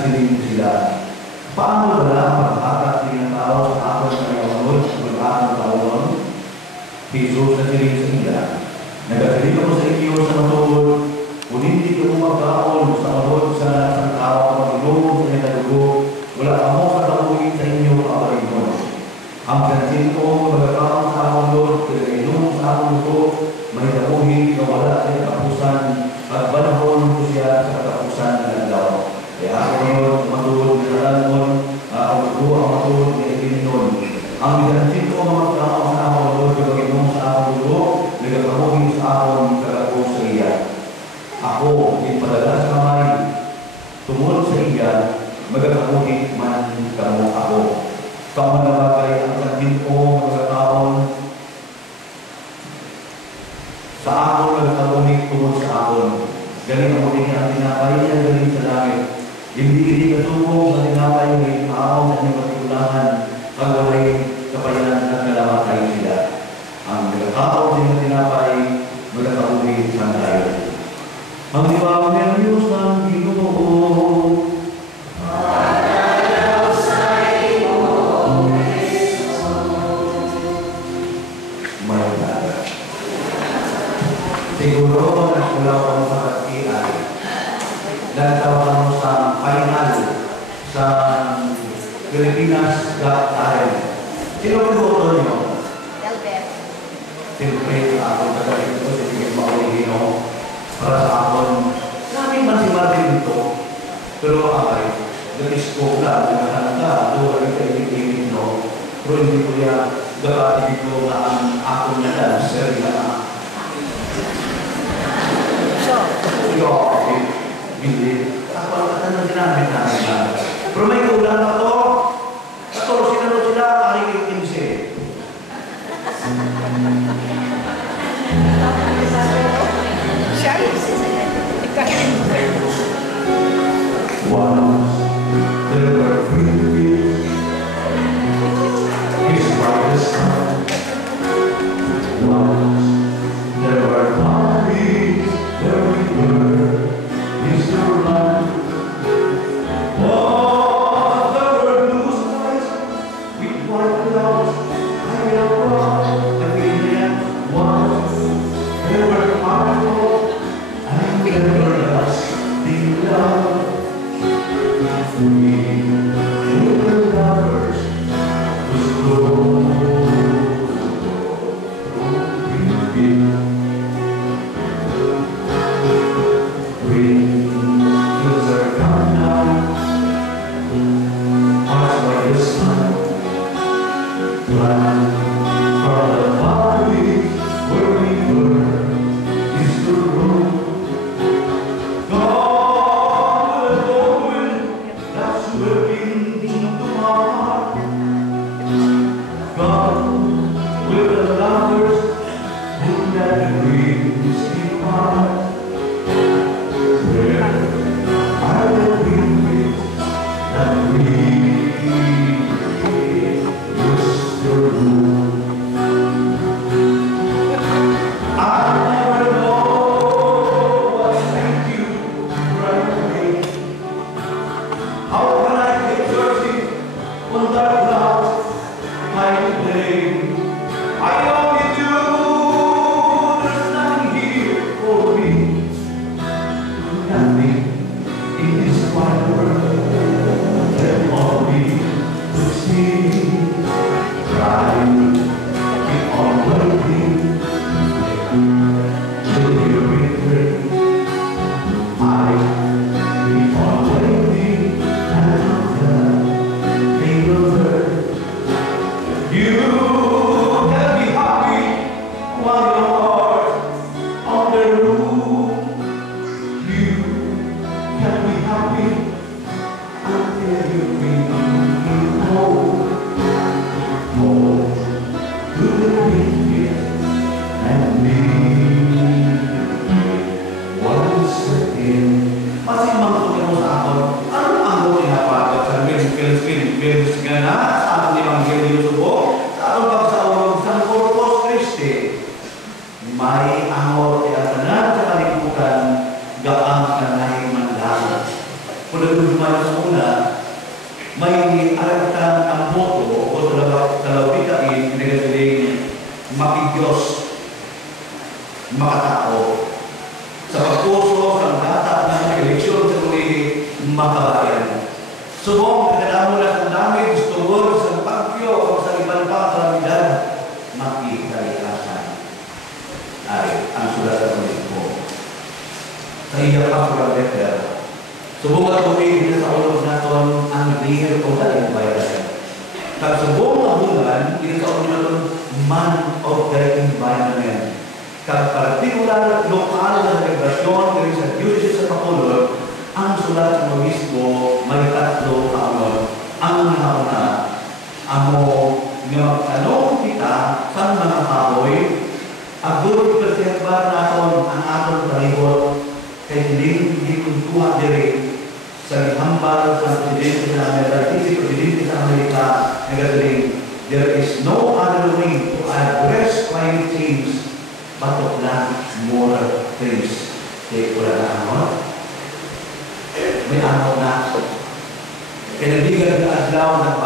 nagsiling sila. Paano wala ang pagkakasili ng tao sa akon sa ngayon sa pagkakang taon? Jesus nagsiling sa ila. Nagasiling ako sa iyo sa matulog, kung hindi ka magkaon sa matulog sa tao na mag-ilong sa iyong dugo, wala ka mo katawin sa inyo kapalimon. Ang kansin ko, magkakaon sa akong Lord, kaya sa akong dugo, may tapuhin na wala sa katapusan, at banahon ko siya sa katapusan ng adlaw. Kaya ako ngayon, matulog na nalalmon, ang dugo ang matulog na ikininon. Ang kansin ko, magkakaon sa akong Lord, kaya sa akong dugo, nagkakapuhin sa akong kagako sa iya. Ako, ipadala sa kamay, tumunod sa iya, magkakapuhin man kamo ako. Kaman na bagay ang kantin ko magkakaon sa akon nagkakapuhin tungkol sa akon. Galing ako din ang tinapay niya, galing sa langit. Hindi katubong sa tinapay ng tao na niyong matikulangan pag walay kapayanan at kalamatay sila. Ang nagkakaon din ng tinapay, magkakapuhin sa tayo. Ang liwag ng Diyos ng Ginoo. Siguro na wala akong sa pag-iay. Nagtawag sa final sa Pilipinas Got Talent. Sino ang boto niyo? Delbert. Siyempre, akong kagaling ito, sige Maulino, para sa akon. Namin man si Martin ito, pero akay, nag-scope lang, nagkakanta, doon ang kaibigan no. Pero hindi ko niya gagawin ko na ang akong na dancer na hindi. Ako ang sinabi namin na. Pero may kulang pa to. Kato, sinano sila, ari 15. Once there were three fields, his brightest sun. Once there were parties, there we were, Mr. Run. Oh, there were blue skies with white clouds, high above the Indian. Once there were powerful and everlasting love. We were lovers whose Mr. makidiyos, makatao. Sa pagpuso, sa data ng eleksyon sa muli, makabayan. Subong, nagkala mo na sa namin, gusto mo, sa pagkyo, o sa ibang pa, sa lamidad, makikalikasan. Ay, ang sulat sa ulit ko. Sa iya pa sa letter, subong at tuwing sa ulog natin ang leader o daling bayan. Kag subong na bulan, sa ulog man of the environment. Kag partikular lokal na selebrasyon diri sa diocese sa Bacolod, ang sulat sa obispo may tatlo ka ulog. Ang una, amo nga magtanong kita sa mga kahoy, agud preserbar naton ang aton palibot kay hindi kuntuha diri sa hambal sa presidente sa Amerika, presidente sa Amerika, nagatuloy, there is no other way to address climate change but to plant more trees. Kaya wala na ano? May ano na. Kaya nabigan na adlaw ng